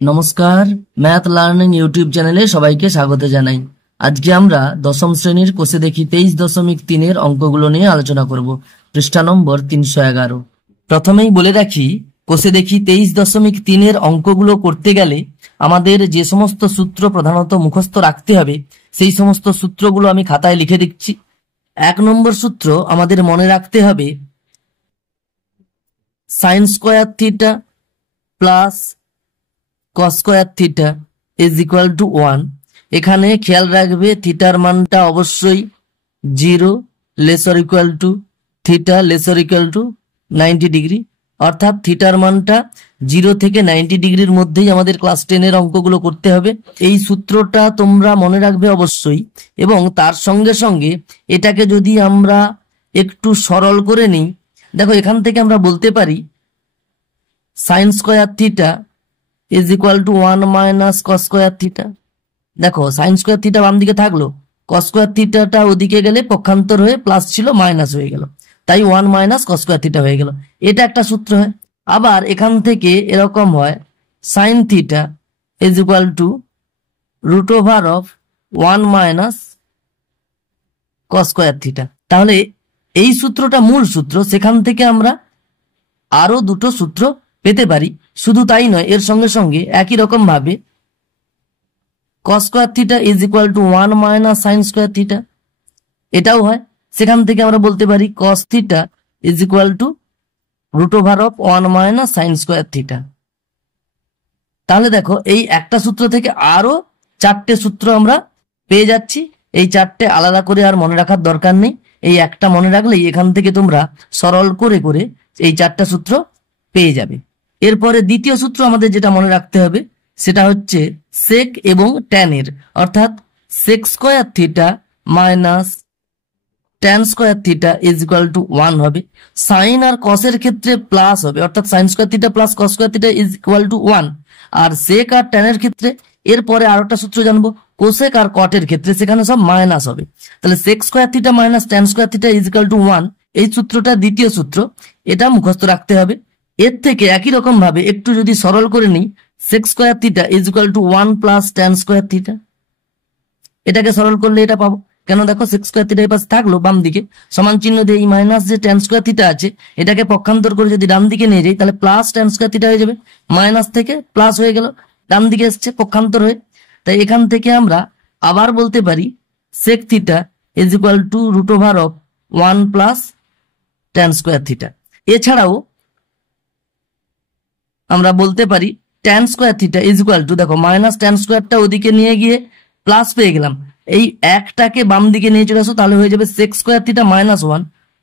নমস্কার, math learning YouTube চ্যানেলে সবাইকে স্বাগত জানাই। আজকে আমরা দশম শ্রেণীর কোষে দেখি 23.3 অঙ্কগুলো নিয়ে আলোচনা করব। পৃষ্ঠা নম্বর 311। প্রথমেই বলে রাখি, কোষে দেখি 23.3 অঙ্কগুলো করতে গেলে আমাদের যে সমস্ত সূত্র প্রধানত মুখস্থ রাখতে হবে সেই সমস্ত সূত্রগুলো আমি খাতায় লিখে দিচ্ছি। 1 নম্বর সূত্র আমাদের মনে রাখতে হবে sin square theta plus cos square theta is equal to 1। এখানে খেয়াল রাখবে থিটার মানটা অবশ্যই 0 laser equal to theta laser equal to 90 degree, অর্থাৎ থিটার মানটা 0 থেকে 90 ডিগ্রির মধ্যেই আমাদের ক্লাস 10-এর অঙ্কগুলো করতে হবে। এই সূত্রটা তোমরা মনে রাখবে অবশ্যই, এবং তার সঙ্গে সঙ্গে এটাকে যদি আমরা একটু সরল করে নিই, দেখো এখান থেকে আমরা বলতে পারি sin square theta is equal to 1 minus cos square theta. দেখো সাইন স্কয়ার থিটা বাম দিকে থাকলো, কস স্কয়ার থিটাটা ওদিকে গেলে পক্ষান্তর হয়ে প্লাস ছিল মাইনাস হয়ে গেল, তাই 1 মাইনাস কস স্কয়ার থিটা হয়ে গেল। এটা একটা সূত্র হয়। আবার এখান থেকে এরকম হয় sine theta is equal to root over of 1 minus cos square theta. তাহলে এই সূত্রটা মূল সূত্র, সেখান থেকে আমরা আরো দুটো সূত্র পেতে পারি। শুধু তাই নয়, এর সঙ্গে সঙ্গে একই রকম ভাবে cos square theta is equal to 1 minus sine square theta, এটাও হয়। সেখান থেকে আমরা বলতে পারি cos theta is equal to root over of 1 minus sine square theta. তাহলে দেখো এই একটা সূত্র থেকে আরো 4টে সূত্র আমরা পেয়ে যাচ্ছি। এই 4টে আলাদা করে আর মনে রাখার দরকার নেই, এই একটা মনে রাখলেই এখান থেকে তোমরা সরল করে করে এই 4টা সূত্র পেয়ে যাবে। এরপরে দ্বিতীয় সূত্র আমাদের যেটা মনে রাখতে হবে সেটা হচ্ছে সেক এবং ট্যান এর, অর্থাৎ sec square theta minus tan square theta is equal to 1 হবে। সাইন আর কসের ক্ষেত্রে প্লাস হবে, অর্থাৎ sine square theta plus cos square theta is equal to 1। আর সেক আর ট্যানের ক্ষেত্রে এরপরে আর একটা সূত্র জানবো, কোসেক আর কটের ক্ষেত্রে সেখানে সব মাইনাস হবে। তাহলে sec square theta minus tan square theta is equal to 1, এই সূত্রটা দ্বিতীয় সূত্র, এটা মুখস্থ রাখতে হবে। এর থেকে একই রকম ভাবে একটু যদি সরল করে নিই, sec square theta is equal to 1 plus tan square theta, এটাকে সরল করলে এটা পাবো। কেন, দেখো সেক স্কয়ার থিটা এই পাশে থাকলো বাম দিকে, সমান চিহ্ন দিয়ে এই মাইনাস যে ট্যান স্কয়ার থিটা আছে এটাকে পক্ষান্তর করে যদি ডান দিকে নিয়ে যাই তাহলে প্লাস ট্যান স্কয়ার থিটা হয়ে যাবে। মাইনাস থেকে প্লাস হয়ে গেল, ডান দিকে এসছে পক্ষান্তর হয়ে। তাই এখান থেকে আমরা আবার বলতে পারি sec theta is equal to root over of 1 plus tan square theta. এছাড়াও আমরা বলতে পারি tan square theta is equal to, দেখো মাইনাস ট্যান স্কয়ারটা ওদিকে নিয়ে গিয়ে প্লাস পেয়ে গেলাম, এই একটাকে বাম দিকে নিয়ে চলে আসো তাহলে হয়ে যাবে সেক স্কয়ার থিটা মাইনাস 1,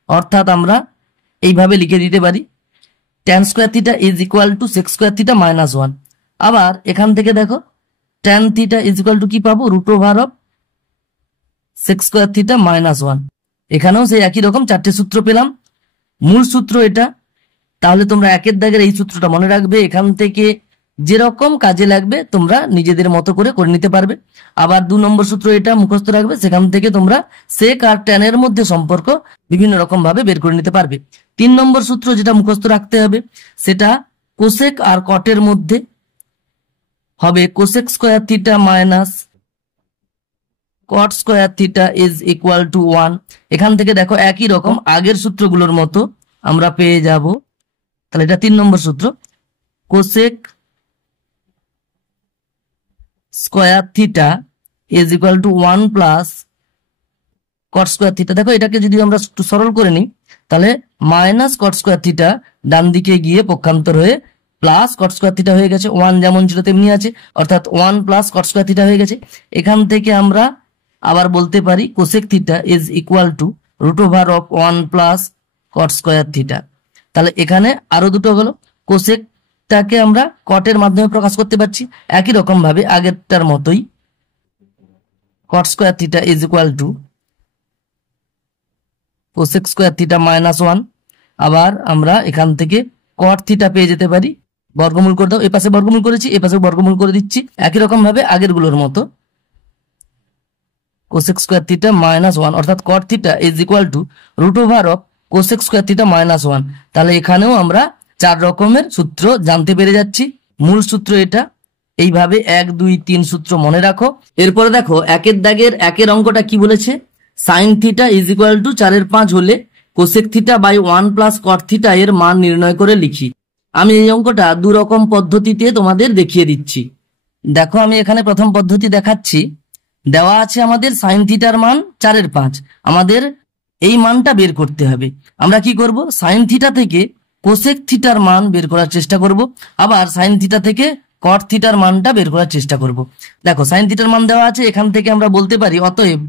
অর্থাৎ আমরা এইভাবে লিখে দিতে পারি tan square theta is equal to sec square theta minus 1। আবার এখান থেকে দেখো tan theta is equal to কি পাবো, root over of sec square theta minus 1। এখানেও সেই একই রকম 4টে সূত্র পেলাম, মূল সূত্র এটা। তাহলে তোমরা একের দাগের এই সূত্রটা মনে রাখবে, এখান থেকে যেরকম কাজে লাগবে তোমরা নিজেদের মতো করে নিতে পারবে। আবার 2 নম্বর সূত্র এটা মুখস্থ রাখবে, সেখান থেকে তোমরা সেক আর ট্যানের মধ্যে সম্পর্ক বিভিন্ন রকম ভাবে বের করে নিতে পারবে। 3 নম্বর সূত্র যেটা মুখস্থ রাখতে হবে সেটা কোসেক আর কটের মধ্যে হবে cosec square theta minus caught square theta is equal to 1। এখান থেকে দেখো একই রকম আগের সূত্রগুলোর মতো আমরা পেয়ে যাব। তাহলে এটা 3 নম্বর সূত্র, cosec square theta is equal to 1 plus cot square theta. দেখো এটাকে যদি আমরা একটু সরল করে নিই তাহলে মাইনাস কট স্কয়ার থিটা ডান দিকে গিয়ে পক্ষান্তর হয়ে প্লাস কট স্কয়ার থিটা হয়ে গেছে, 1 যেমন ছিল তেমনি আছে, অর্থাৎ 1 প্লাস কট স্কয়ার থিটা হয়ে গেছে। এখান থেকে আমরা আবার বলতে পারি cosec theta is equal to root over of 1 plus cot square theta. তাহলে এখানে আরো দুটো হলো, কোসেকটাকে আমরা কটের মাধ্যমে প্রকাশ করতে পারছি একই রকম ভাবে আগেরটার মতোই, কট square theta is equal two cosec square theta minus 1। আবার আমরা এখান থেকে কট থিটা পেয়ে যেতে পারি, বর্গমূল করে দাও, এ পাশে বর্গমূল করেছি এ পাশে বর্গমূল করে দিচ্ছি একই রকম ভাবে আগের গুলোর মতো, কোসেক স্কয়ার থিটা মাইনাস 1, অর্থাৎ cot theta is equal to root over of cosec square theta minus 1। তাহলে এখানেও আমরা 4 রকমের সূত্র জানতে পেরে যাচ্ছি। মূল সূত্র এটা, এইভাবে 1 2 3 সূত্র মনে রাখো। এরপরে দেখো একের দাগের একের অঙ্কটা কি বলেছে, sine theta is equal to 4/5 হলে cosec theta by 1 plus cot theta এর মান নির্ণয় করে লিখি। আমি এই অঙ্কটা দু রকম পদ্ধতিতে তোমাদের দেখিয়ে দিচ্ছি। দেখো আমি এখানে প্রথম পদ্ধতি দেখাচ্ছি। দেওয়া আছে আমাদের সাইন থিটার মান 4/5, আমাদের এই মানটা বের করতে হবে। আমরা কি করব, সাইন থিটা থেকে কোসেক থিটার মান বের করার চেষ্টা করব, আবার সাইন থিটা থেকে কট থিটার মানটা বের করার চেষ্টা করব। দেখো সাইন থিটার মান দেওয়া আছে, এখান থেকে আমরা বলতে পারি অতএব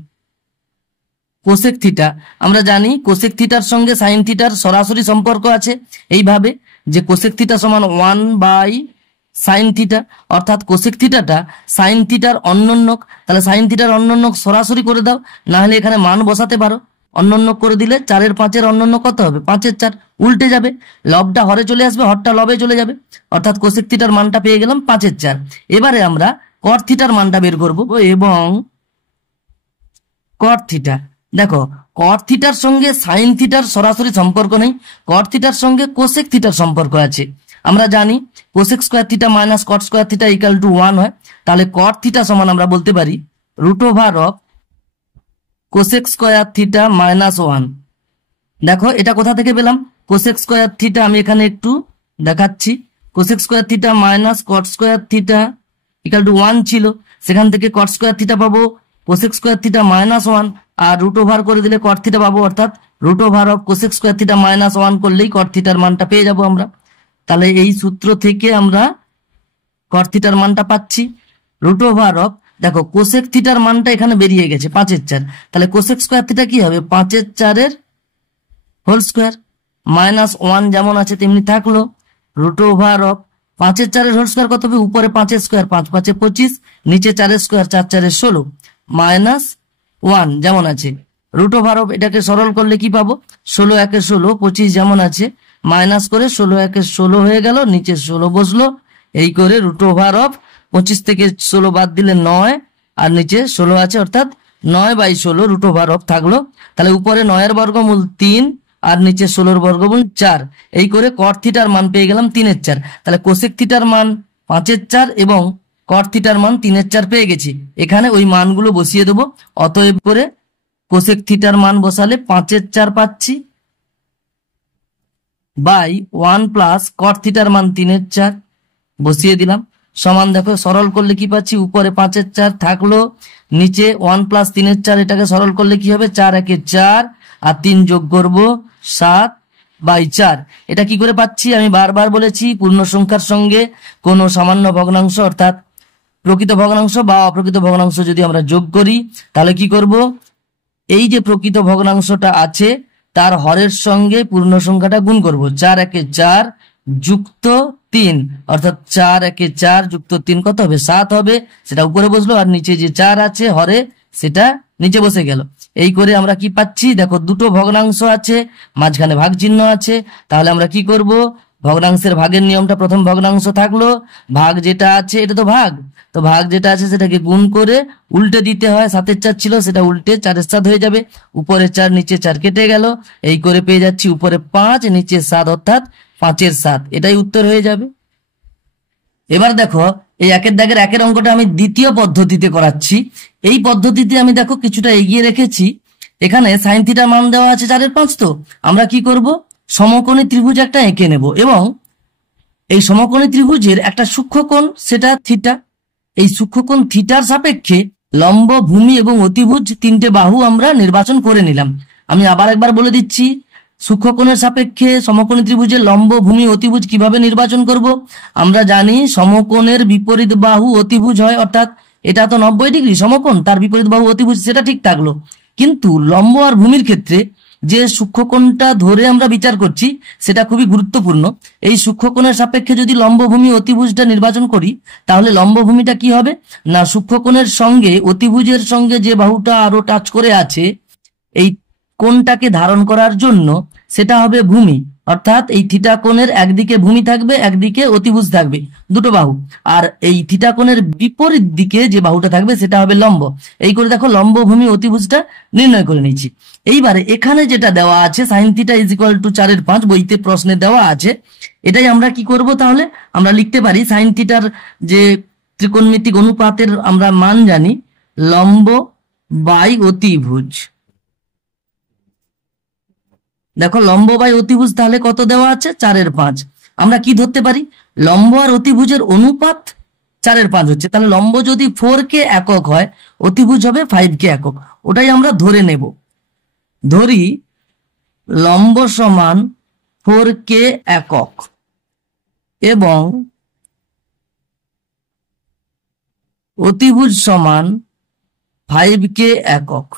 কোসেক থিটা, আমরা জানি কোসেক থিটার সঙ্গে সাইন থিটার সরাসরি সম্পর্ক আছে, এইভাবে যে কোসেক থিটা সমান 1/sin থিটা, অর্থাৎ কোসেক থিটাটা সাইন থিটার অন্যন্যক। তাহলে সাইন থিটার অন্যন্যক সরাসরি করে দাও, না হলে এখানে মান বসাতে পারো। অন্যন্যক করে দিলে 4/5 অন্যন্য কত হবে, 5/4, উল্টে যাবে, লবটা হরে চলে আসবে, হরটা লবে চলে যাবে, অর্থাৎ কোসেক থিটার মানটা পেয়ে গেলাম 5/4। এবারে আমরা কট থিটার মানটা বের করব, এবং কট থিটা, দেখো কট থিটার সঙ্গে সাইন থিটার সরাসরি সম্পর্ক নেই, কট থিটার সঙ্গে কোসেক থিটার সম্পর্ক আছে। আমরা জানি cosec square theta minus cot square theta equal to 1 হয়। তাহলে কট থিটা সমান আমরা বলতে পারি √of cosec square theta minus 1। দেখো এটা কোথা থেকে পেলাম, কোসেক স্কোয়ার থিটা আমি এখানে একটু দেখাচ্ছি, cosec square theta minus cot square theta equal to 1 ছিল, সেখান থেকে কট স্কোয়ার থিটা পাবো কোসেক স্কোয়ার থিটা মাইনাস 1, আর √ওভার করে দিলে কট থিটা পাবো, অর্থাৎ √of cosec square theta minus 1 করলেই কট থিটার মানটা পেয়ে যাবো আমরা। তাহলে এই সূত্র থেকে আমরা কট থিটার মানটা পাচ্ছি। √অফ, দেখো কোসেক থিটার মানটা এখানে বেরিয়ে গেছে 5/4, তাহলে কোসেক স্কোয়ার থিটা কি হবে, 5/4 হোল স্কোয়ার, -1 যেমন আছে তেমনি থাকলো। √অফ 5/4 হোল স্কোয়ার কত হবে, উপরে 5 স্কোয়ার 5 5 25, নিচে 4 স্কোয়ার 4 4 16, -1 যেমন আছে। √অফ এটাকে সরল করলে কি পাবো, 16 1 16, 25 যেমন আছে, মাইনাস করে 16 1 16 হয়ে গেল, নিচে 16 বসলো। এই করে √অফ 25 থেকে 16 বাদ দিলে 9, আর নিচে 16 আছে, অর্থাৎ 9/16 √অফ থাকলো। তাহলে উপরে 9 বর্গমূল 3, আর নিচে 16 বর্গমূল 4। এই করে কট থিটার মান পেয়ে গেলাম 3/4। তাহলে কোসেক থিটার মান 5/4 এবং কট থিটার মান 3/4 পেয়ে গেছি। এখানে ওই মানগুলো বসিয়ে দেবো। অতএব করে কোসেক থিটার মান বসালে 5/4 পাচ্ছি, বাই 1 প্লাস কট থিটার মান 3/4 বসিয়ে দিলাম, সমান দেখো সরল করলে কি পাচ্ছি, উপরে 5/4 থাকলো, নিচে 1 প্লাস 3/4, এটাকে সরল করলে কি হবে, 4 1 4, আর 3 যোগ করবো 7/4। এটা কি করে পাচ্ছি, আমি বারবার বলেছি পূর্ণ সংখ্যার সঙ্গে কোনো সামান্য ভগ্নাংশ অর্থাৎ প্রকৃত ভগ্নাংশ বা অপ্রকৃত ভগ্নাংশ যদি আমরা যোগ করি, তাহলে কি করব, এই যে প্রকৃত ভগ্নাংশটা আছে তার হরের সঙ্গে পূর্ণ সংখ্যাটা গুণ করব, 4 1 4 যুক্ত 3, অর্থাৎ 4 1 4 যুক্ত 3 কত হবে, 7 হবে, সেটা উপরে বসলো, আর নিচে যে 4 আছে হরে সেটা নিচে বসে গেল। এই করে আমরা কি পাচ্ছি, দেখো দুটো ভগ্নাংশ আছে, মাঝখানে ভাগ চিহ্ন আছে, তাহলে আমরা কি করব, ভগ্নাংশের ভাগের নিয়মটা, প্রথম ভগ্নাংশ থাকলো, ভাগ যেটা আছে এটা তো ভাগ, তো ভাগ যেটা আছে সেটাকে গুণ করে উল্টে দিতে হয়, 7 4 ছিল সেটা উল্টে 4 7 হয়ে যাবে, উপরে 4 নিচে 4 কেটে গেল, এই করে পেয়ে যাচ্ছি উপরে 5 নিচে 7, অর্থাৎ 5/7, এটাই উত্তর হয়ে যাবে। এবার দেখো এই একের দাগের একের অঙ্কটা আমি দ্বিতীয় পদ্ধতিতে করাচ্ছি। এই পদ্ধতিতে আমি দেখো কিছুটা এগিয়ে রেখেছি, এখানে সাইন থিটার মান দেওয়া আছে 4/5, তো আমরা কি করব, সমকোণী ত্রিভুজ একটা এঁকে নেব, এবং এই সমকোণী ত্রিভুজের একটা সূক্ষ্মকোণ সেটা থিটা, এই সূক্ষ্মকোণ থিটার সাপেক্ষে লম্ব, ভূমি এবং অতিভুজ তিনটে বাহু আমরা নির্বাচন করে নিলাম। আমি আবার একবার বলে দিচ্ছি, সূক্ষ্মকোণের সাপেক্ষে সমকোণী ত্রিভুজের লম্ব, ভূমি, অতিভুজ কিভাবে নির্বাচন করব। আমরা জানি সমকোণের বিপরীত বাহু অতিভুজ হয়, অর্থাৎ এটা তো 90 ডিগ্রি সমকোণ, তার বিপরীত বাহু অতিভুজ, সেটা ঠিক থাকলো। কিন্তু লম্ব আর ভূমির ক্ষেত্রে যে সূক্ষ্মকোণটা ধরে আমরা বিচার করছি সেটা খুবই গুরুত্বপূর্ণ। এই সূক্ষ্মকোণের সাপেক্ষে যদি লম্ব, ভূমি, অতিভুজটা নির্বাচন করি, তাহলে লম্ব ভূমিটা কি হবে না, সূক্ষ্মকোণের সঙ্গে অতিভুজের সঙ্গে যে বাহুটা আরো টাচ করে আছে এই কোণটাকে ধারণ করার জন্য সেটা হবে ভূমি, অর্থাৎ এই থিটা কোণের একদিকে ভূমি থাকবে, একদিকে অতিভুজ থাকবে, দুটো বাহু, আর এই থিটা কোণের বিপরীত দিকে যে বাহুটা থাকবে সেটা হবে লম্ব। এই করে দেখো লম্ব, ভূমি, অতিভুজটা নির্ণয় করে নিয়েছি। এইবারে এখানে যেটা দেওয়া আছে sine theta is equal to 4/5, বইতে প্রশ্নে দেওয়া আছে, এটাই আমরা কি করব, তাহলে আমরা লিখতে পারি সাইন থিটার যে ত্রিকোণমিতিক অনুপাতের আমরা মান জানি লম্ব বাই অতিভুজ। দেখো লম্ব বাই অতিভুজ তাহলে কত দেওয়া আছে 4/5। আমরা কি ধরতে পারি লম্ব আর অতিভুজের অনুপাত 4/5 হচ্ছে, তাহলে লম্ব যদি 4k একক হয় অতিভুজ হবে 5k একক, ওটাই আমরা ধরে নেব। ধরি লম্ব সমান 4k একক এবং অতিভুজ সমান 5k একক।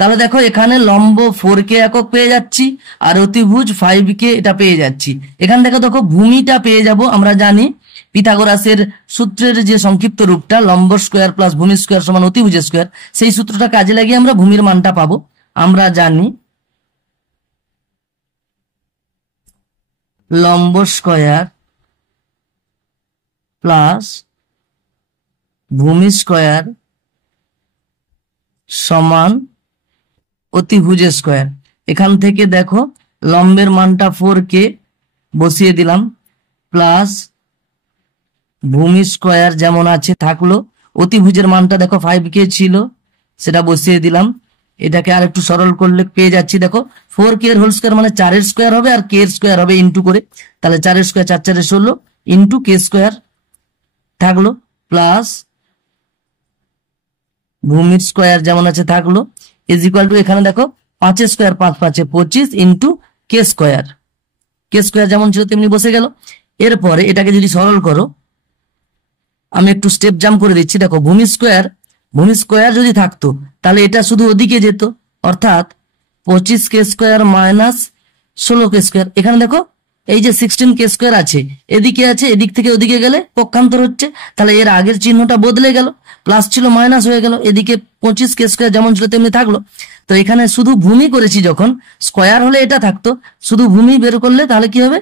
তাহলে দেখো এখানে লম্ব 4k একক পেয়ে যাচ্ছি আর অতিভুজ 5k এটা পেয়ে যাচ্ছি। এখান থেকে দেখো ভূমিটা পেয়ে যাব, আমরা জানি পিথাগোরাসের সূত্রের যে সংক্ষিপ্ত রূপটা লম্ব স্কোয়ার প্লাস ভূমি স্কোয়ার সমান অতিভুজ স্কোয়ার, সেই সূত্রটা কাজে লাগিয়ে আমরা ভূমির মানটা পাবো। আমরা জানি লম্ব স্কোয়ার প্লাস ভূমি স্কোয়ার সমান অতিভুজ স্কোয়ার। এখান থেকে দেখো লম্বের মানটা 4k বসিয়ে দিলাম প্লাস ভূমি স্কোয়ার যেমন আছে থাকলো, অতিভুজের মানটা দেখো 5k ছিল সেটা বসিয়ে দিলাম। এটাকে আর একটু সরল করলে পেয়ে যাচ্ছি দেখো 4k এর হোল স্কোয়ার মানে 4 এর স্কোয়ার হবে আর k এর স্কোয়ার হবে ইন্টু করে, তাহলে 4 এর স্কোয়ার 4 4 16 ইন্টু k স্কোয়ার থাকলো প্লাস ভূমির স্কোয়ার যেমন আছে থাকলো ইজ ইকুয়াল টু এখানে দেখো 5 এর স্কোয়ার 5 5 25 ইন্টু কে স্কোয়ার, কে স্কোয়ার যেমন ছিল তেমনি বসে গেল। এরপরে এটাকে যদি সরল করো, আমি একটু স্টেপ জাম্প করে দিচ্ছি, দেখো ভূমি স্কোয়ার যদি থাকতো তাহলে এটা শুধু ওদিকে যেত, অর্থাৎ 25k square minus 16k square. এখানে দেখো এই যে 16k স্কোয়ার আছে এদিকে আছে, এদিক থেকে ওদিকে গেলে পক্ষান্তর হচ্ছে, তাহলে এর আগের চিহ্নটা বদলে গেল, প্লাস ছিল মাইনাস হয়ে গেল, এদিকে 25k স্কোয়ার যেমন ছিল তেমনি থাকলো। তো এখানে শুধু ভূমি করেছি, যখন স্কোয়ার হলে এটা থাকতো, শুধু ভূমি বের করলে তাহলে কি হবে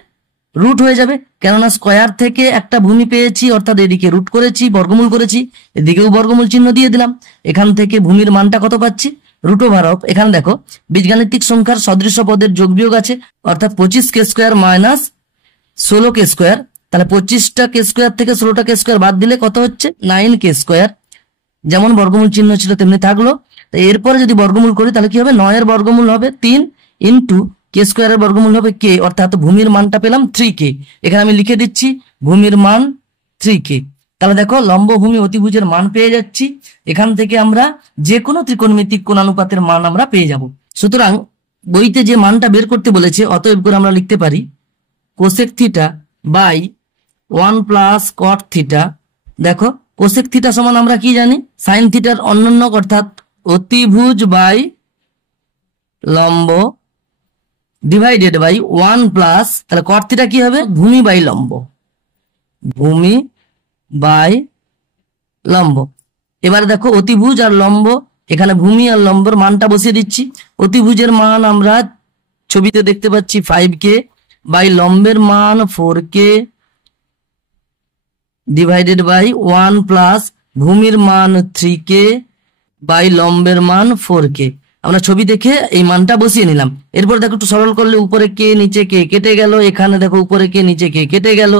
রুট হয়ে যাবে, কেননা স্কোয়ার থেকে একটা ভূমি পেয়েছি অর্থাৎ এদিকে রুট করেছি বর্গমূল করেছি, এদিকেও বর্গমূল চিহ্ন দিয়ে দিলাম। এখান থেকে ভূমির মানটা কত পাচ্ছি √, এখানে দেখো বীজগাণিতিক সংখ্যার সদৃশ পদের যোগ বিয়োগ আছে, অর্থাৎ 25k square minus 16k square, তাহলে 25টা k স্কোয়ার থেকে 16টা k স্কোয়ার বাদ দিলে কত হচ্ছে 9k স্কোয়ার, যেমন বর্গমূল চিহ্ন ছিল তেমনি থাকলো। তো এরপরে যদি বর্গমূল করি তাহলে কি হবে 9 এর বর্গমূল হবে 3 ইন্টু k স্কোয়ারের বর্গমূল হবে k, অর্থাৎ ভূমির মানটা পেলাম 3k। এখানে আমি লিখে দিচ্ছি ভূমির মান 3k। তাহলে দেখো লম্ব ভূমি অতিভুজের মান পেয়ে যাচ্ছি, এখান থেকে আমরা যে কোনো ত্রিকোণমিতিক কোণানুপাতের মান আমরা পেয়ে যাব। সুতরাং বইতে যে মানটা বের করতে বলেছে অতএব করে আমরা লিখতে পারি cosec theta by 1 plus cot theta. দেখো কোসেক থিটা সমান আমরা কি জানি সাইন থিটার অন্যন্য, অর্থাৎ অতিভুজ বাই লম্ব ডিভাইডেড বাই 1 প্লাস, তাহলে কট থিটা কি হবে ভূমি বাই লম্ব, ভূমি বাই লম্ব। এবারে দেখো অতিভুজ আর লম্ব, এখানে ভূমি আর লম্বর মানটা বসিয়ে দিচ্ছি। অতিভুজের মান আমরা ছবিতে দেখতে পাচ্ছি 5k বাই লম্বের মান 4k ডিভাইডেড বাই 1 প্লাস ভূমির মান 3k বাই লম্বের মান 4k। আমরা ছবি দেখে এই মানটা বসিয়ে নিলাম। এরপর দেখো একটু সরল করলে উপরে কে নিচে কে কেটে গেল, এখানে দেখো উপরে কে নিচে কে কেটে গেল,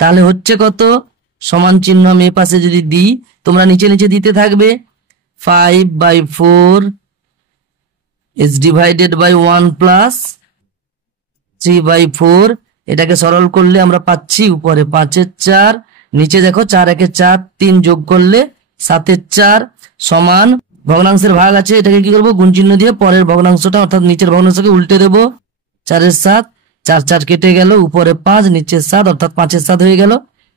তাহলে হচ্ছে কত সমান চিহ্ন আমি এ পাশে যদি দিই তোমরা নিচে নিচে দিতে থাকবে 5/4 is divided by 1 plus 3/4। এটাকে সরল করলে আমরা পাচ্ছি উপরে 5/4, নিচে দেখো 4×1=4, 3 যোগ করলে 7/4 সমান ভগ্নাংশের ভাগ আছে, এটাকে কি করবো গুণ চিহ্ন দিয়ে পরের ভগ্নাংশটা অর্থাৎ নিচের ভগ্নাংশকে উল্টে দেবো। 4/7, 4 4 কেটে গেল, উপরে 5 নিচে 7 অর্থাৎ 5/7 হয়ে গেল।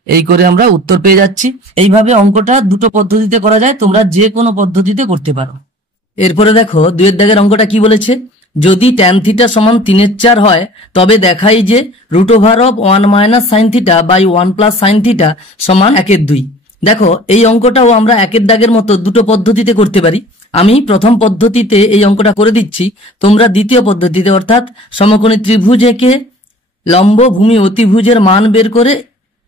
এই করে আমরা উত্তর পেয়ে যাচ্ছি। এইভাবে অঙ্কটা দুটো পদ্ধতিতে করা যায়, তোমরা যে কোনো পদ্ধতিতে করতে পারো। এরপরে দেখো 2 দাগের অঙ্কটা কি বলেছে, যদি tan থিটা সমান 3/4 হয় তবে দেখাই যে √1 minus sine theta by 1 plus sine theta সমান 1/2। দেখো এই অঙ্কটাও আমরা 1 দাগের মতো দুটো পদ্ধতিতে করতে পারি। আমি প্রথম পদ্ধতিতে এই অঙ্কটা করে দিচ্ছি, তোমরা দ্বিতীয় পদ্ধতিতে অর্থাৎ সমকোণী ত্রিভুজ এঁকে লম্ব ভূমি অতিভুজের মান বের করে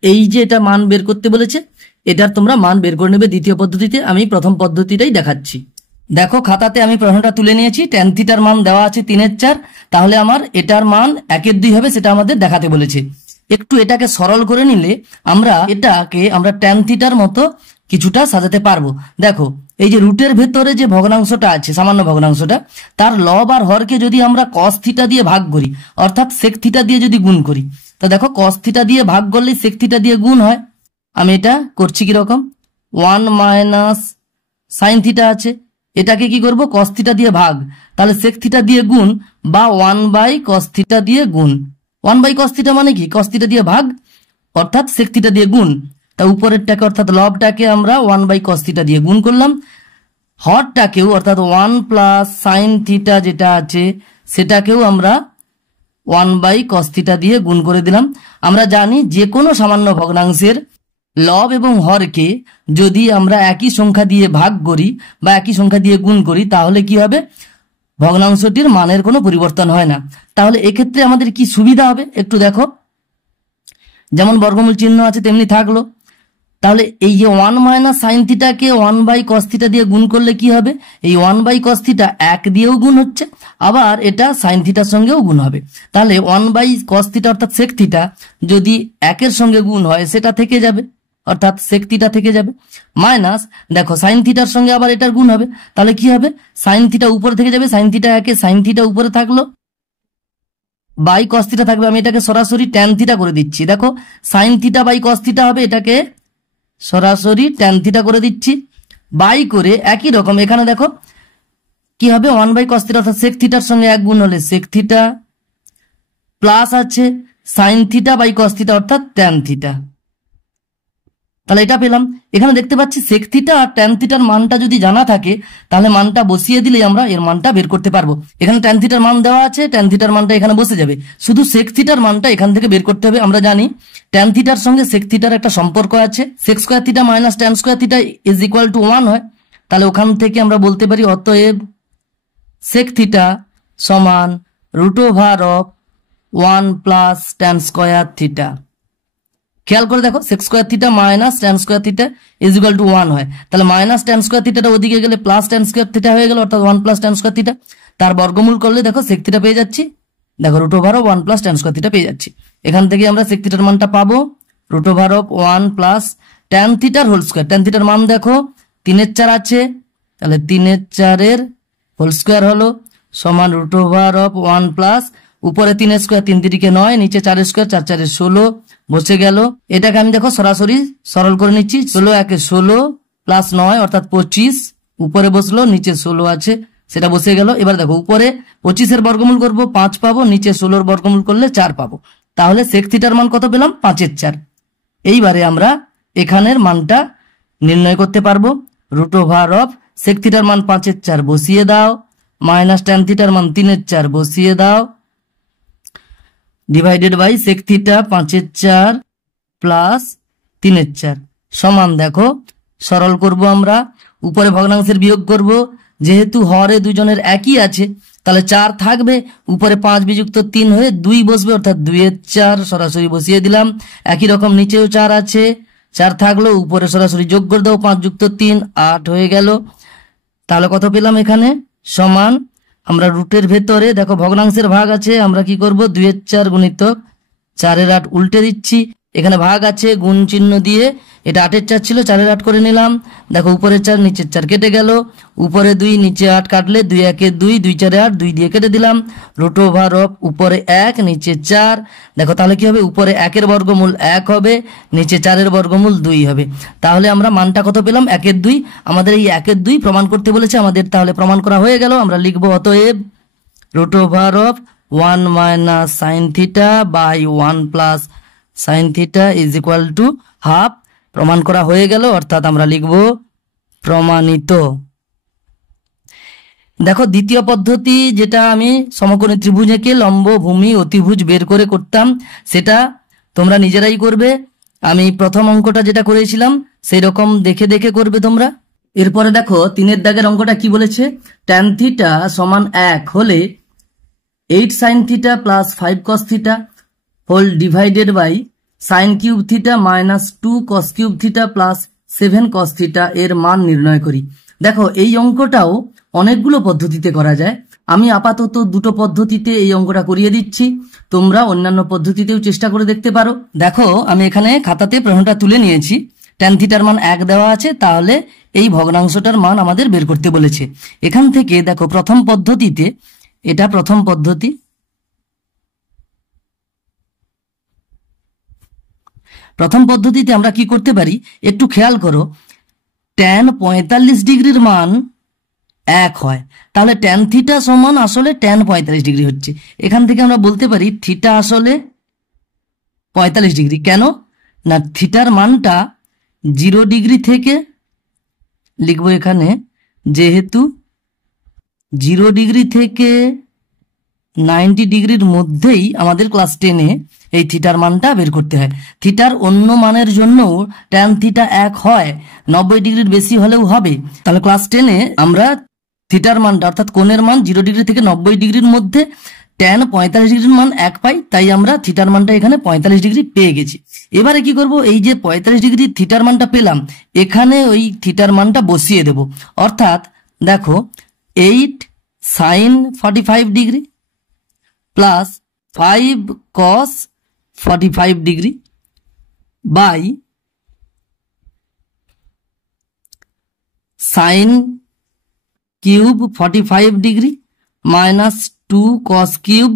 এই যে এটা মান বের করতে বলেছে এটার তোমরা মান বের করে নেবে দ্বিতীয় পদ্ধতিতে। আমি প্রথম পদ্ধতিটাই দেখাচ্ছি। দেখো খাতাতে আমি প্রশ্নটা তুলে নিয়েছি, ট্যান থিটার মান দেওয়া আছে 3/4, তাহলে আমার এটার মান 1/2 হবে, সেটা আমাদের দেখাতে বলেছে। একটু এটাকে সরল করে নিলে আমরা এটাকে ট্যান থিটার মতো কিছুটা সাজাতে পারবো। দেখো এই যে রুটের ভেতরে যে ভগ্নাংশটা আছে, সামান্য ভগ্নাংশটা, তার লব আর হরকে যদি আমরা কস থিটা দিয়ে ভাগ করি, অর্থাৎ সেক থিটা দিয়ে যদি গুণ করি, তো দেখো কস থিটা দিয়ে ভাগ করলে সেক থিটা দিয়ে গুণ হয়। আমি এটা করছি কিরকম, 1 মাইনাস সাইন থিটা আছে, এটাকে কি করব, কস থিটা দিয়ে ভাগ, তাহলে সেক থিটা দিয়ে গুণ বা 1 বাই কস থিটা দিয়ে গুণ। 1 বাই কস থিটা মানে কি, কস থিটা দিয়ে ভাগ অর্থাৎ সেক থিটা দিয়ে গুণ। তা উপরেরটাকে অর্থাৎ লবটাকে আমরা 1 বাই কস থিটা দিয়ে গুণ করলাম, হরটাকেও অর্থাৎ 1 প্লাস সাইন থিটা যেটা আছে সেটাকেও আমরা 1 বাই কস থিটা দিয়ে গুণ করে দিলাম। আমরা জানি যে কোনো সামান্য ভগ্নাংশের লব এবং হরকে যদি আমরা একই সংখ্যা দিয়ে ভাগ করি বা একই সংখ্যা দিয়ে গুণ করি, তাহলে কি হবে, ভগ্নাংশটির মানের কোনো পরিবর্তন হয় না। তাহলে এক্ষেত্রে আমাদের কি সুবিধা হবে একটু দেখো, যেমন বর্গমূল চিহ্ন আছে তেমনি থাকলো। তাহলে এই যে 1 মাইনাস সাইন থিটাকে 1 বাই কস থিটা দিয়ে গুণ করলে কি হবে, এই 1 বাই কস থিটা 1 দিয়েও গুণ হচ্ছে, আবার এটা সাইন থিটার সঙ্গেও গুণ হবে। তাহলে 1 বাই কস থিটা অর্থাৎ সেক থিটা যদি 1 এর সঙ্গে গুণ হয় সেটা থেকে যাবে, অর্থাৎ সেক থিটা থেকে যাবে, মাইনাস দেখো সাইন থিটার সঙ্গে আবার এটার গুণ হবে, তাহলে কি হবে, সাইন থিটা উপরে থেকে যাবে, সাইন থিটা 1 সাইন থিটা উপরে থাকলো, বাই কস থিটা থাকবে। আমি এটাকে সরাসরি ট্যান থিটা করে দিচ্ছি, দেখো sine theta by cos theta হবে, এটাকে সরাসরি ট্যান থিটা করে দিচ্ছি, বাই করে একই রকম এখানে দেখো কি হবে, 1 বাই কস থিটা অর্থাৎ সেক থিটার সঙ্গে 1 গুণ হলে সেক থিটা, প্লাস আছে sine theta by cos theta অর্থাৎ ট্যান থিটা। তাহলে এটা পেলাম। এখানে দেখতে পাচ্ছি সেক থিটা আর ট্যান থিটার মানটা যদি জানা থাকে তাহলে মানটা বসিয়ে দিলেই আমরা এর মানটা বের করতে পারবো। এখানে ট্যান থিটার মান দেওয়া আছে, ট্যান থিটার মানটা এখানে বসে যাবে, শুধু সেক থিটার মানটা এখান থেকে বের করতে হবে। আমরা জানি ট্যান থিটার সঙ্গে সেক থিটার একটা সম্পর্ক আছে, sec square theta minus tan square theta is equal to 1 হয়। তাহলে ওখান থেকে আমরা বলতে পারি অতএব সেক থিটা সমান √1 প্লাস ট্যান স্কোয়ার থিটা। খেয়াল করে দেখো sec square theta minus tan square theta is equal to 1 হয়, তাহলে মাইনাস ট্যান স্কোয়ার থিটাটা ওদিকে গেলে প্লাস ট্যান স্কোয়ার থিটা হয়ে গেল, অর্থাৎ 1 প্লাস ট্যান স্কোয়ার থিটা, তার বর্গমূল করলে দেখো সেক থিটা পেয়ে যাচ্ছি, দেখো √1 প্লাস ট্যান স্কোয়ার থিটা পেয়ে যাচ্ছি। এখান থেকে আমরা সেক থিটার মানটা পাবো √1 প্লাস ট্যান থিটার হোল স্কোয়ার। ট্যান থিটার মান দেখো 3/4 আছে, তাহলে 3/4 হোল স্কোয়ার হলো সমান √1 প্লাস উপরে 3 স্কোয়ার 3 3 9, নিচে 4 স্কোয়ার 4 4 16 বসে গেল। এটাকে আমি দেখো সরাসরি সরল করে নিচ্ছি, 16 1 16 প্লাস 9 অর্থাৎ 25 উপরে বসলো, নিচে 16 আছে সেটা বসে গেল। এবার দেখো উপরে 25 এর বর্গমূল করবো 5 পাবো, নিচে 16 এর বর্গমূল করলে 4 পাবো। তাহলে সেক থিটার মান কত পেলাম, 5/4। এইবারে আমরা এখানের মানটা নির্ণয় করতে পারবো। √, সেক থিটার মান 5/4 বসিয়ে দাও, মাইনাস ট্যান থিটার মান 3/4 বসিয়ে দাও, divided by sec theta 5/4 plus 3/4 সমান দেখো সরল করব আমরা, উপরে ভগ্নাংশের বিয়োগ করব, যেহেতু হরে দুজনের একই আছে তাহলে 4 থাকবে, উপরে 5 বিযুক্ত 3 হয়ে 2 বসবে অর্থাৎ 2/4 সরাসরি বসিয়ে দিলাম। একই রকম নিচেও 4 আছে, 4 থাকলো, উপরে সরাসরি যোগ করে দাও, 5 যুক্ত 3 8 হয়ে গেল। তাহলে কত পেলাম এখানে, সমান আমরা রুটের ভেতরে দেখো ভগ্নাংশের ভাগ আছে, আমরা কি করব 2/4 গুণিতক 4/8 উল্টে দিচ্ছি, এখানে ভাগ আছে গুণ চিহ্ন দিয়ে, এটা 8/4 ছিল 4/8 করে নিলাম। দেখো উপরে 4 নিচের 4 কেটে গেল, উপরে 2 নিচে 8 কাটলে 2 1 2 2 4 8 2 দিয়ে কেটে দিলাম, √, উপরে 1 নিচে 4। দেখো তাহলে কি হবে, উপরে 1 এর বর্গমূল 1 হবে, নিচে 4 এর বর্গমূল 2 হবে। তাহলে আমরা মানটা কত পেলাম, 1/2। আমাদের এই 1/2 প্রমাণ করতে বলেছে, আমাদের তাহলে প্রমাণ করা হয়ে গেল। আমরা লিখবো অতএব √1 minus sine theta by 1 plus sine theta is equal to half. প্রমাণ করা হয়ে গেল, অর্থাৎ আমরা লিখব প্রমাণিত। দেখো দ্বিতীয় পদ্ধতি যেটা আমি সমকোণী ত্রিভুজ এঁকে লম্ব ভূমি অতিভুজ বের করে করতাম, সেটা তোমরা নিজেরাই করবে। আমি প্রথম অঙ্কটা যেটা করেছিলাম সেই রকম দেখে দেখে করবে তোমরা। এরপরে দেখো 3 দাগের অঙ্কটা কি বলেছে, ট্যান থিটা সমান 1 হলে 8 sine theta plus 5 cos theta whole divided by sine cube theta minus 2 cos cube theta plus 7 cos theta এর মান নির্ণয় করি। দেখো এই অঙ্কটাও অনেকগুলো পদ্ধতিতে করা যায়, আমি আপাতত দুটো পদ্ধতিতে এই অঙ্কটা করিয়ে দিচ্ছি, তোমরা অন্যান্য পদ্ধতিতেও চেষ্টা করে দেখতে পারো। দেখো আমি এখানে খাতাতে প্রশ্নটা তুলে নিয়েছি, ট্যান থিটার মান 1 দেওয়া আছে, তাহলে এই ভগ্নাংশটার মান আমাদের বের করতে বলেছে। এখান থেকে দেখো প্রথম পদ্ধতিতে, এটা প্রথম পদ্ধতি, প্রথম পদ্ধতিতে আমরা কি করতে পারি একটু খেয়াল করো, ট্যান 45 ডিগ্রির মান 1 হয়, তাহলে ট্যান থিটা সমান আসলে ট্যান 45 ডিগ্রি হচ্ছে। এখান থেকে আমরা বলতে পারি থিটা আসলে 45 ডিগ্রি। কেন না, থিটার মানটা 0 ডিগ্রি থেকে লিখবো এখানে, যেহেতু 0 ডিগ্রি থেকে 90 ডিগ্রির মধ্যেই আমাদের ক্লাস 10-এ এই থিটার মানটা বের করতে হয়। থিটার অন্য মানের জন্যও ট্যান থিটা 1 হয়, 90 ডিগ্রির বেশি হলেও হবে। তাহলে ক্লাস 10-এ আমরা থিটার মানটা অর্থাৎ কোণের মান 0 ডিগ্রি থেকে 90 ডিগ্রির মধ্যে ট্যান 45 ডিগ্রির মান 1 পাই, তাই আমরা থিটার মানটা এখানে 45 ডিগ্রি পেয়ে গেছি। এবারে কি করব, এই যে 45 ডিগ্রি থিটার মানটা পেলাম, এখানে ওই থিটার মানটা বসিয়ে দেব। অর্থাৎ দেখো 8 sine 45 degree plus 5 cos 45 degree by sine cube 45 degree minus 2 cos cube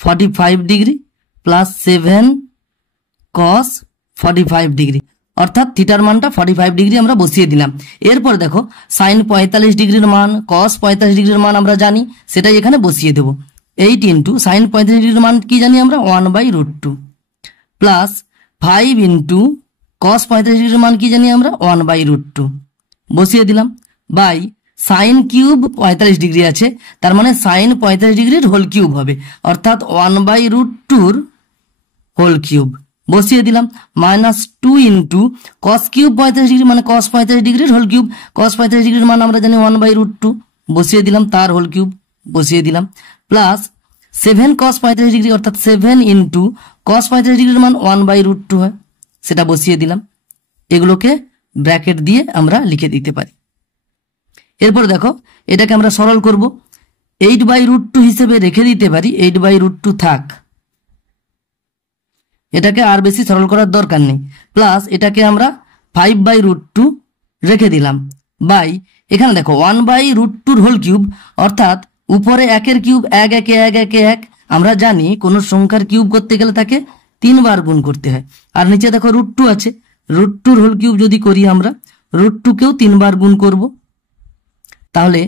45 degree plus 7 cos 45 degree, অর্থাৎ থিটার মানটা 45 ডিগ্রি আমরা বসিয়ে দিলাম। এরপর দেখো সাইন 45 ডিগ্রির মান, কস 45 ডিগ্রির মান আমরা জানি, সেটাই এখানে বসিয়ে দেব। 8 ইন্টু সাইন 45 ডিগ্রির মান কি জানি আমরা, 1/√2 প্লাস 5 ইন্টু কস 45 ডিগ্রির মান কি জানি আমরা, 1/√2 বসিয়ে দিলাম, বাই সাইন কিউব 45 ডিগ্রি আছে, তার মানে সাইন 45 ডিগ্রির হোল কিউব হবে, অর্থাৎ 1/√2 হোল কিউব বসিয়ে দিলাম, minus 2 into cos cube 45 degree মানে কস 45 ডিগ্রির হোল কিউব, কস 45 ডিগ্রির মান আমরা জানি 1/√2 বসিয়ে দিলাম, তার হোল কিউব বসিয়ে দিলাম, প্লাস 7 কস 45 ডিগ্রি অর্থাৎ 7 ইন্টু কস 45 ডিগ্রির মান 1/√2 হয়, সেটা বসিয়ে দিলাম। এগুলোকে ব্র্যাকেট দিয়ে আমরা লিখে দিতে পারি। এরপর দেখো এটাকে আমরা সরল করব, 8/√2 হিসেবে রেখে দিতে পারি, 8/√2 থাক, এটাকে আর বেশি সরল করার দরকার নেই, প্লাস এটাকে আমরা 5/√2 রেখে দিলাম, বাই এখানে দেখো 1/√2 হোল কিউব, অর্থাৎ উপরে 1-এর কিউব 1 1 1 1 1, আমরা জানি কোন সংখ্যার কিউব করতে গেলে তাকে 3 বার গুণ করতে হয়, আর নিচে দেখো √2 আছে, √2 হোল কিউব যদি করি আমরা, √2-কেও 3 বার গুণ করব, তাহলে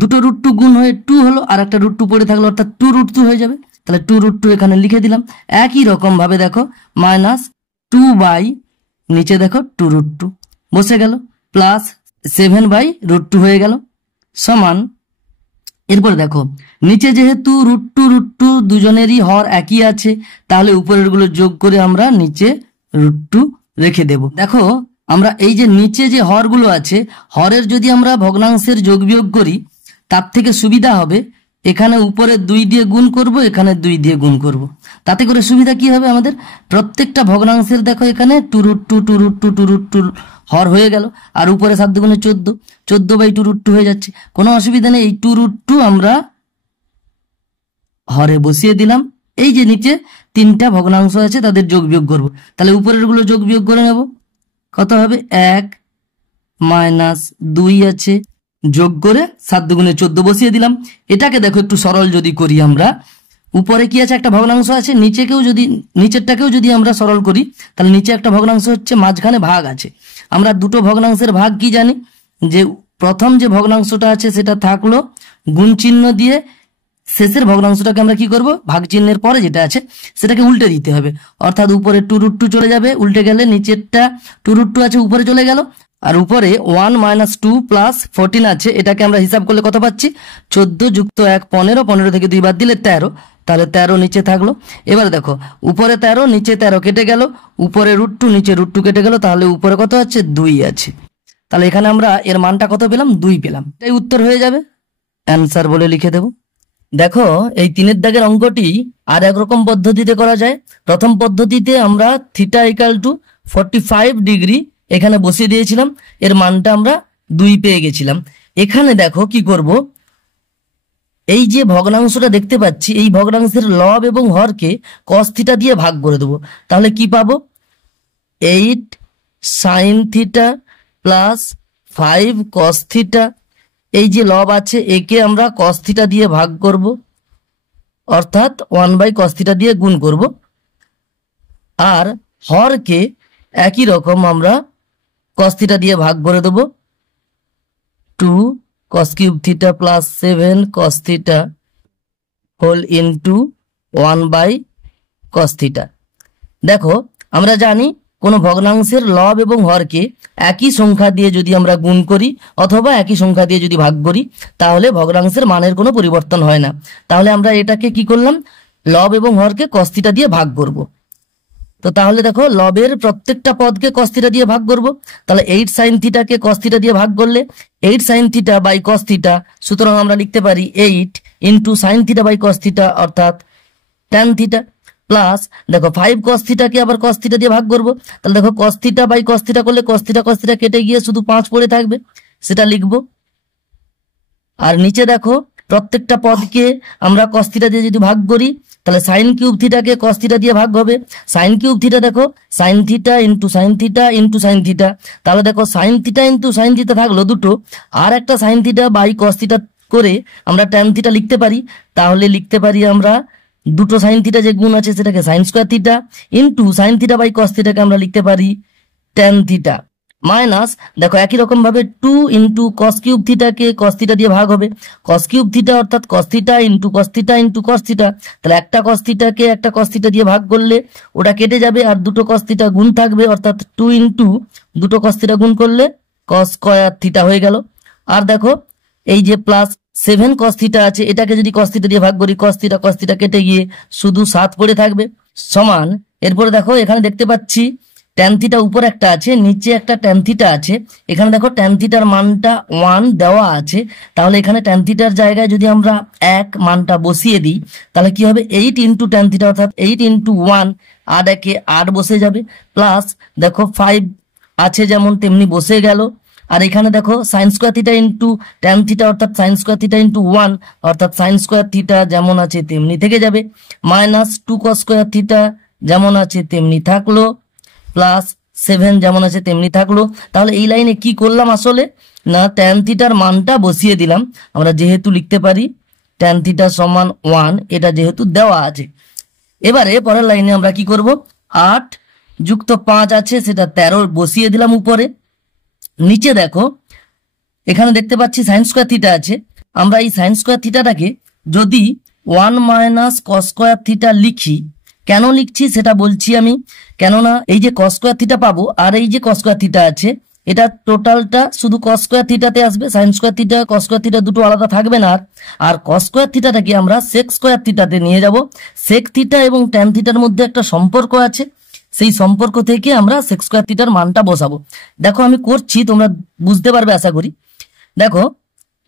দুটো √2 গুণ হয়ে 2 হলো, আর একটা √2 পড়ে থাকলো, অর্থাৎ 2√2 হয়ে যাবে, তাহলে 2√2 এখানে লিখে দিলাম। একই রকম ভাবে দেখো মাইনাস 2 বাই নিচে দেখো 2√2 বসে গেল, প্লাস 7/√2 হয়ে গেল সমান, এরপর দেখো নিচে যেহেতু √2 দুজনেরই হর একই আছে, তাহলে উপরের গুলো যোগ করে আমরা নিচে √2 রেখে দেব। দেখো আমরা এই যে নিচে যে হরগুলো আছে, হরের যদি আমরা ভগ্নাংশের যোগ বিয়োগ করি, তার থেকে সুবিধা হবে এখানে উপরে 2 দিয়ে গুণ করব, এখানে 2 দিয়ে গুণ করব, তাতে করে সুবিধা কি হবে আমাদের, প্রত্যেকটা ভগ্নাংশের দেখো এখানে 2√2 হর হয়ে গেল, আর উপরে 7 দুগুণে 14, 14/2√2 হয়ে যাচ্ছে, কোনো অসুবিধা নেই। এই 2√2 আমরা হরে বসিয়ে দিলাম, এই যে নিচে 3টা ভগ্নাংশ আছে তাদের যোগ বিয়োগ করব, তাহলে উপরের গুলো যোগ বিয়োগ করে নেব, কত হবে 1 মাইনাস 2 আছে, যোগ করে 7 দুগুণে 14 বসিয়ে দিলাম। এটাকে দেখো একটু সরল যদি করি আমরা, উপরে কি আছে একটা ভগ্নাংশ আছে, নিচেরটাকেও যদি আমরা সরল করি, তাহলে নিচে একটা ভগ্নাংশ হচ্ছে, মাঝখানে ভাগ আছে, আমরা দুটো ভগ্নাংশের ভাগ কি জানি, যে প্রথম যে ভগ্নাংশটা আছে সেটা থাকলো গুণ চিহ্ন দিয়ে, শেষের ভগ্নাংশটাকে আমরা কি করব, ভাগ চিহ্নের পরে যেটা আছে সেটাকে উল্টে দিতে হবে, অর্থাৎ উপরে 2√2 চলে যাবে, উল্টে গেলে নিচেরটা 2√2 আছে উপরে চলে গেল, আর উপরে 1 - 2 প্লাস 14 আছে, এটাকে আমরা হিসাব করলে কত পাচ্ছি, 14 যুক্ত 1 15, 15 থেকে 2 বাদ দিলে 13, তাহলে 13 নিচে থাকলো। এবার দেখো উপরে 13 নিচে 13 কেটে গেল, উপরে √2 নিচে √2 কেটে গেল, তাহলে উপরে কত আছে, 2 আছে, তাহলে এখানে আমরা এর মানটা কত পেলাম, 2 পেলাম, এটাই উত্তর হয়ে যাবে, অ্যান্সার বলে লিখে দেব। দেখো এই 3-এর দাগের অঙ্কটি আর একরকম পদ্ধতিতে করা যায়। প্রথম পদ্ধতিতে আমরা থিটা = 45 ডিগ্রি এখানে বসিয়ে দিয়েছিলাম, এর মানটা আমরা 2 পেয়ে গেছিলাম। এখানে দেখো কি করব, এই যে ভগ্নাংশটা দেখতে পাচ্ছি, এই ভগ্নাংশের লব এবং হরকে cos থিটা দিয়ে ভাগ করে দেবো, তাহলে কি পাবো, 8 sine theta plus 5 cos theta, এই যে লব আছে একে আমরা কস থিটা দিয়ে ভাগ করব, অর্থাৎ 1/cos থিটা দিয়ে গুণ করব। আর হরকে একই রকম আমরা cos থিটা দিয়ে ভাগ করে দেব, 2 cos cube theta plus 7 cos theta whole into 1/cos theta. দেখো আমরা জানি কোনো ভগ্নাংশের লব এবং হরকে একই সংখ্যা দিয়ে যদি আমরা গুণ করি অথবা একই সংখ্যা দিয়ে যদি ভাগ করি তাহলে ভগ্নাংশের মানের কোনো পরিবর্তন হয় না। তাহলে আমরা এটাকে কি করলাম, লব এবং হরকে cos থিটা দিয়ে ভাগ করব। তো তাহলে দেখো লবের প্রত্যেকটা পদকে cos থিটা দিয়ে ভাগ করব, তাহলে 8 sin থিটাকে cos থিটা দিয়ে ভাগ করলে 8 sin theta by cos theta, সুতরাং আমরা লিখতে পারি 8 into sin theta by cos theta অর্থাৎ tan থিটা, প্লাস দেখো 5 cos থিটাকে আবার cos থিটা দিয়ে ভাগ করব, তাহলে দেখো cos theta by cos theta করলে cos থিটা কেটে গিয়ে শুধু 5 পড়ে থাকবে, সেটা লিখব। আর নিচে দেখো প্রত্যেকটা পদকে আমরা cos থিটা দিয়ে যদি ভাগ করি তাহলে sin কিউব থিটাকে cos থিটা দিয়ে ভাগ হবে, sin কিউব থিটা দেখো sin theta into sin theta into sin theta, তাহলে দেখো sin theta into sin theta থাকলো দুটো, আর একটা sin theta by cos theta করে আমরা tan থিটা লিখতে পারি। তাহলে লিখতে পারি আমরা দুটো sin থিটা যে গুণ আছে সেটাকে sin square theta into sin theta by cos থিটাকে আমরা লিখতে পারি tan থিটা, মাইনাস দেখো একই রকম ভাবে 2 ইন্টু cos কিউব থিটাকে cos থিটা দিয়ে ভাগ হবে, cos কিউব থিটা অর্থাৎ cos theta into cos theta into cos theta, তাহলে একটা cos থিটাকে একটা cos থিটা দিয়ে ভাগ করলে ওটা কেটে যাবে আর দুটো cos থিটা গুণ থাকবে, অর্থাৎ 2 ইন্টু দুটো cos থিটা গুণ করলে cos স্কয়ার থিটা হয়ে গেল। আর দেখো এই যে প্লাস 7 cos থিটা আছে এটাকে যদি cos থিটা দিয়ে ভাগ করি cos থিটা কেটে গিয়ে শুধু 7 পড়ে থাকবে, সমান এরপরে দেখো এখানে দেখতে পাচ্ছি tan থিটা উপর একটা আছে নিচে একটা tan থিটা আছে, এখানে দেখো tan থিটার মানটা 1 দেওয়া আছে, তাহলে এখানে tan থিটার জায়গায় যদি আমরা 1 মানটা বসিয়ে দিই তাহলে কি হবে 8 ইন্টু tan থিটা অর্থাৎ 8 ইন্টু 1, 8 একে 8 বসে যাবে, প্লাস দেখো 5 আছে যেমন তেমনি বসে গেল। আর এখানে দেখো sin square theta into tan theta অর্থাৎ sin স্কয়ার থিটা ইন্টু 1 অর্থাৎ sin স্কয়ার থিটা যেমন আছে তেমনি থেকে যাবে, মাইনাস 2 cos স্কয়ার থিটা যেমন আছে তেমনি থাকলো, প্লাস 7 যেমন আছে তেমনি থাকলো। তাহলে এই লাইনে কি করলাম আসলে না tan থিটার মানটা বসিয়ে দিলাম, আমরা যেহেতু লিখতে পারি tan থিটা সমান 1 এটা যেহেতু দেওয়া আছে। এবারে পরের লাইনে আমরা কি করব, 8 যুক্ত 5 আছে সেটা 13 বসিয়ে দিলাম উপরে। নিচে দেখো এখানে দেখতে পাচ্ছি sin স্কয়ার থিটা আছে, আমরা এই sin স্কয়ার থিটাটাকে যদি 1 মাইনাস cos স্কয়ার থিটা লিখি, কেন লিখছি সেটা বলছি আমি, কেননা এই যে cos স্কয়ার থিটা পাবো আর এই যে cos স্কয়ার থিটা আছে এটা টোটালটা শুধু cos স্কয়ার থিটাতে আসবে, sin square theta cos square theta দুটো আলাদা থাকবে না। আর cos স্কয়ার থিটাটাকে আমরা sec স্কয়ার থিটাতে নিয়ে যাব, sec থিটা এবং tan থিটার মধ্যে একটা সম্পর্ক আছে, সেই সম্পর্ক থেকে আমরা sec স্কয়ার থিটার মানটা বসাবো। দেখো আমি করছি তোমরা বুঝতে পারবে আশা করি। দেখো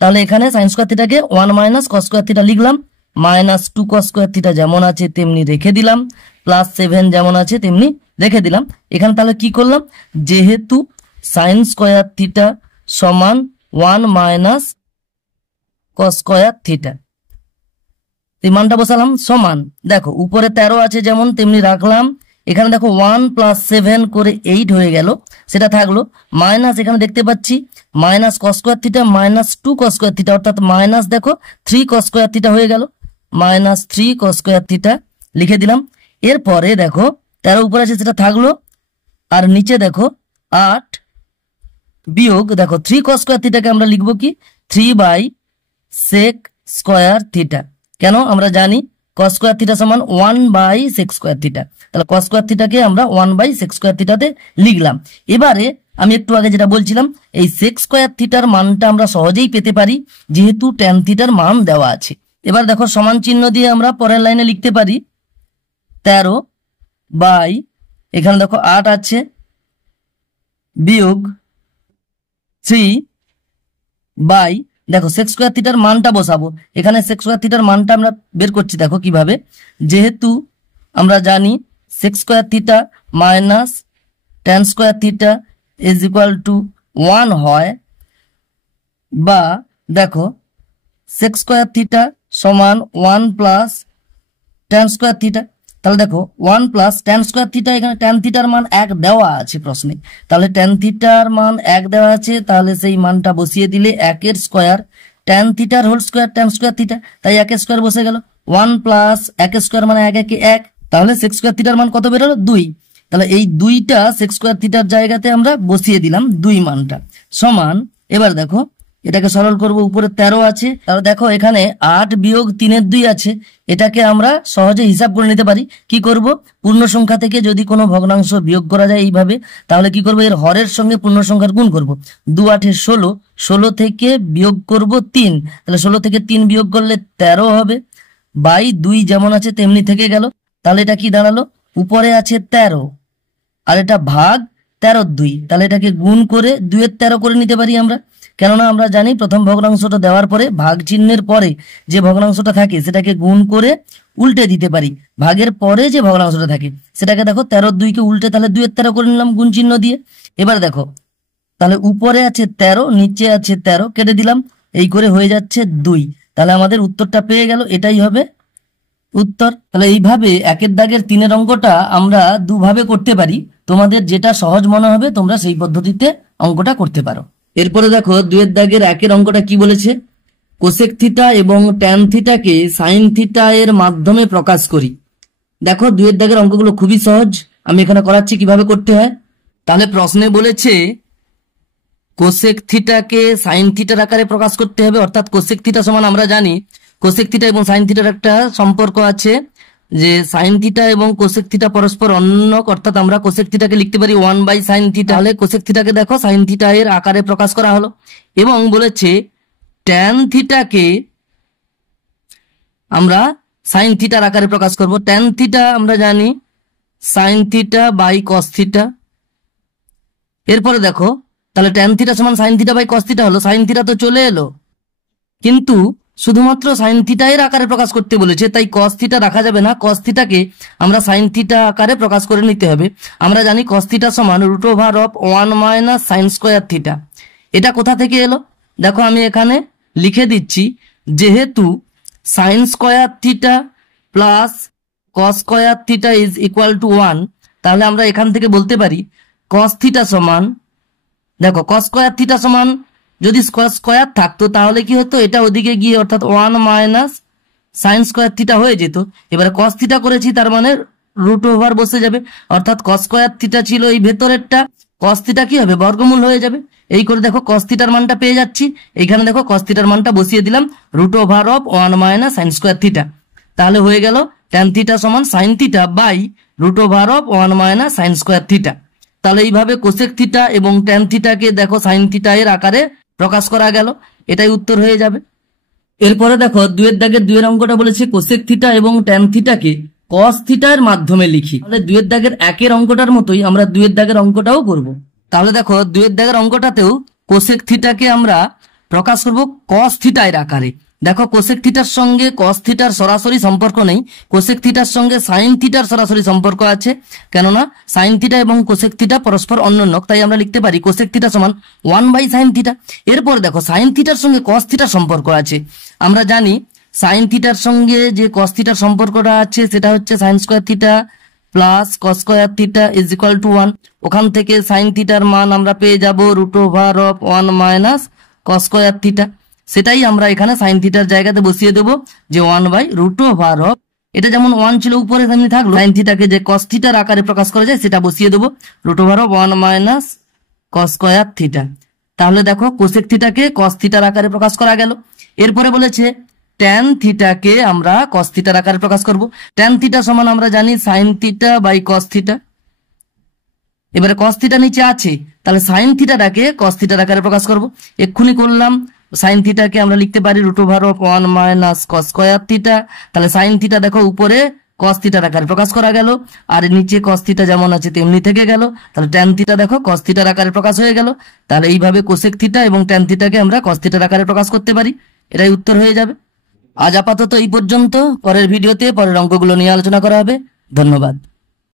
তাহলে এখানে sin স্কয়ার থিটাকে 1 মাইনাস cos স্কয়ার থিটা লিখলাম, মাইনাস 2 cos স্কয়ার থিটা যেমন আছে তেমনি রেখে দিলাম, প্লাস 7 যেমন আছে তেমনি রেখে দিলাম। এখানে তাহলে কি করলাম, যেহেতু sin স্কয়ার থিটা সমান 1 মাইনাস cos স্কয়ার থিটা, এই মানটা বসালাম সমান দেখো উপরে 13 আছে যেমন তেমনি রাখলাম, এখানে দেখো 1 প্লাস 7 করে 8 হয়ে গেল সেটা থাকলো, মাইনাস এখানে দেখতে পাচ্ছি minus cos square theta minus 2 cos square theta অর্থাৎ মাইনাস দেখো 3 cos স্কয়ার থিটা হয়ে গেল, মাইনাস 3 cos স্কয়ার থিটা লিখে দিলাম। এরপরে দেখো 13 উপরে আছে সেটা থাকলো, আর নিচে দেখো 8 বিয়োগ দেখো 3 cos স্কয়ার থিটাকে আমরা লিখবো কি 3/sec স্কয়ার থিটা, কেন আমরা জানি cos স্কয়ার থিটা সমান 1/sec স্কয়ার থিটা, তাহলে cos স্কয়ার থিটাকে আমরা 1/sec স্কয়ার থিটাতে লিখলাম। এবারে আমি একটু আগে যেটা বলছিলাম এই sec স্কয়ার থিটার মানটা আমরা সহজেই পেতে পারি যেহেতু tan থিটার মান দেওয়া আছে। এবার দেখো সমান চিহ্ন দিয়ে আমরা পরের লাইনে লিখতে পারি 13 বাই এখানে দেখো 8 আছে বিয়োগ 3 বাই দেখো sec স্কয়ার থিটার মানটা বসাবো, এখানে sec স্কয়ার থিটার মানটা আমরা বের করছি দেখো কিভাবে, যেহেতু আমরা জানি sec square theta minus tan square theta is equal to 1 হয়, বা দেখো sec স্কয়ার থিটা সমান 1 প্লাস tan স্কয়ার থিটা, তাহলে দেখো 1 প্লাস ট্যান স্কোয়ার থিটা, এখানে ট্যান থিটার মান 1 দেওয়া আছে প্রশ্নে, তাহলে ট্যান থিটার মান 1 দেওয়া আছে, তাহলে সেই মানটা বসিয়ে দিলে 1 এর স্কোয়ার ট্যান থিটার whole square tan square theta, তাই 1 এর স্কোয়ার বসে গেল। 1 প্লাস 1 এর স্কোয়ার মানে 1 একে 1, তাহলে সেক স্কোয়ার থিটার মান কত বেরোলো 2, তাহলে এই 2টা সেক স্কোয়ার থিটার জায়গাতে আমরা বসিয়ে দিলাম 2 মানটা সমান। এবার দেখো এটাকে সরল করব, উপরে 13 আছে, তাহলে দেখো এখানে 8 বিয়োগ 3 এর 2 আছে, এটাকে আমরা সহজে হিসাব করে নিতে পারি। কি করব, পূর্ণ সংখ্যা থেকে যদি কোনো ভগ্নাংশ বিয়োগ করা যায় এইভাবে, তাহলে কি করব, এর হরের সঙ্গে পূর্ণ সংখ্যার গুণ করব। 2 8 16, 16 থেকে বিয়োগ করব 3, তাহলে 16 থেকে 3 বিয়োগ করলে 13 হবে, বাই 2 যেমন আছে তেমনি থেকে গেল। তাহলে এটা কি দাঁড়ালো, উপরে আছে 13 আর এটা ভাগ 13/2, তাহলে এটাকে গুণ করে 2 এর 13 করে নিতে পারি আমরা, কেননা আমরা জানি প্রথম ভগ্নাংশটা দেওয়ার পরে ভাগ চিহ্নের পরে যে ভগ্নাংশটা থাকে সেটাকে গুণ করে উল্টে দিতে পারি, ভাগের পরে যে ভগ্নাংশটা থাকে সেটাকে দেখো 13/2 কে উল্টে তাহলে 2 এর 13 করে নিলাম গুণ চিহ্ন দিয়ে। এবার দেখো তাহলে উপরে আছে 13, নিচে আছে 13, কেটে দিলাম, এই করে হয়ে যাচ্ছে 2, তাহলে আমাদের উত্তরটা পেয়ে গেল, এটাই হবে উত্তর। তাহলে এইভাবে 1 দাগের 3 অঙ্কটা আমরা দুভাবে করতে পারি, তোমাদের যেটা সহজ মনে হবে তোমরা সেই পদ্ধতিতে অঙ্কটা করতে পারো। এরপরে দেখো 2 দাগের 1 অঙ্কটা কি বলেছে, কোসেক থিটা এবং ট্যান থিটাকে সাইন থিটা এর মাধ্যমে প্রকাশ করি। দেখো 2 দাগের অঙ্কগুলো খুবই সহজ, আমি এখানে করাচ্ছি কিভাবে করতে হয়। তাহলে প্রশ্নে বলেছে কোসেক থিটাকে সাইন থিটার আকারে প্রকাশ করতে হবে, অর্থাৎ কোসেক থিটা সমান আমরা জানি কোসেক থিটা এবং সাইন থিটার একটা সম্পর্ক আছে, যে সাইন থিটা এবং কোসেক থিটা পরস্পর অন্যক, অর্থাৎ আমরা কোসেক থিটাকে লিখতে পারি 1/sin থিটা, তাহলে কোসেক থিটাকে দেখো সাইন থিটা এর আকারে প্রকাশ করা হলো। এবং বলেছে ট্যান থিটাকে আমরা সাইন থিটার আকারে প্রকাশ করব। ট্যান থিটা আমরা জানি sine theta by cos theta. এরপরে দেখো তাহলে ট্যান থিটা সমান sine theta by cos theta হলো, সাইন থিটা তো চলে এলো, কিন্তু শুধুমাত্র সাইন থিটা এর আকারে প্রকাশ করতে বলেছে, তাই কস থিটা রাখা যাবে না, কস থিটাকে আমরা সাইন থিটা আকারে প্রকাশ করে নিতে হবে। আমরা জানি কস থিটা সমান √1 - sin স্কয়ার থিটা। এটা কোথা থেকে এলো, দেখো আমি এখানে লিখে দিচ্ছি, যেহেতু sign square theta plus cos square theta is equal to 1, তাহলে আমরা এখান থেকে বলতে পারি কস থিটা সমান, দেখো কস স্কয়ার থিটা সমান যদি স্কয়ার থাকতো তাহলে কি হতো, এটা ওদিকে গিয়ে অর্থাৎ 1 - sin স্কয়ার থিটা হয়ে যেত। এবারে কস থিটা করেছি তার মানে √, বসে যাবে, অর্থাৎ কস স্কয়ার থিটা ছিল এই ভেতরেরটা, কস থিটা কি হবে বর্গমূল হয়ে যাবে। এই করে দেখো কস থিটার মানটা পেয়ে যাচ্ছি, এইখানে দেখো কস থিটার মানটা বসিয়ে দিলাম √1 - sin স্কয়ার থিটা, তাহলে হয়ে গেল ট্যান থিটা সমান sine theta by √1 - sin square theta. তাহলে এইভাবে কোসেক থিটা এবং ট্যান থিটাকে দেখো সাইন থিটা এর আকারে প্রকাশ করা গেল, এটাই উত্তর হয়ে যাবে। এরপরে দেখো 2 দাগের 2 অঙ্কটা বলেছে কোসেক থিটা এবং ট্যান থিটাকে কস থিটার মাধ্যমে লিখি। তাহলে 2 দাগের 1 অঙ্কটার মতোই আমরা 2 দাগের অঙ্কটাও করব। তাহলে দেখো 2 দাগের অঙ্কটাতেও কোসেক থিটাকে আমরা প্রকাশ করব কস থিটা এর আকারে। দেখো কোসেক থিটার সঙ্গে কস থিটার সরাসরি সম্পর্ক নেই, কোসেক থিটার সঙ্গে সাইন থিটার সরাসরি সম্পর্ক আছে, কেননা সাইন থিটা এবং কোসেক থিটা পরস্পর অন্যন্যক, তাই আমরা লিখতে পারি কোসেক থিটা সমান 1/sin থিটা। এরপর দেখো সাইন থিটার সঙ্গে কস থিটার সম্পর্ক আছে, আমরা জানি সাইন থিটার সঙ্গে যে কস থিটার সম্পর্কটা আছে সেটা হচ্ছে sign square theta plus cos square theta is equal to 1। ওখান থেকে সাইন থিটার মান আমরা পেয়ে যাব √1 - cos স্কয়ার থিটা, সেটাই আমরা এখানে সাইন থিটার জায়গাতে বসিয়ে দেবো যে 1/√, এটা যেমন 1 ছিল উপরে তেমনি থাকলো, সাইন থিটাকে যে কস থিটার আকারে প্রকাশ করা যায় সেটা বসিয়ে দেবো √1 - cos স্কয়ার থিটা। তাহলে দেখো কোসেক থিটাকে কস থিটার আকারে প্রকাশ করা গেল। এরপরে বলেছে ট্যান থিটাকে আমরা কস থিটার আকারে প্রকাশ করব। ট্যান থিটা সমান আমরা জানি sine theta by cos theta. এবারে কস থিটা নিচে আছে, তাহলে সাইন থিটাটাকে কস থিটার আকারে প্রকাশ করব, এক্ষুনি করলাম। সাইন থিটাকে আমরা লিখতে পারি √1 - cos স্কয়ার থিটা, তাহলে সাইন থিটা দেখো উপরে কস থিটার আকারে প্রকাশ করা গেল, আর নিচে কস থিটা যেমন আছে তেমনি থেকে গেল, তাহলে ট্যান থিটা দেখো কস থিটার আকারে প্রকাশ হয়ে গেল। তাহলে এইভাবে কোসেক থিটা এবং ট্যান থিটাকে আমরা কস থিটার আকারে প্রকাশ করতে পারি, এটাই উত্তর হয়ে যাবে। আজ আপাতত এই পর্যন্ত, পরের ভিডিওতে পরের অঙ্কগুলো নিয়ে আলোচনা করা হবে। ধন্যবাদ।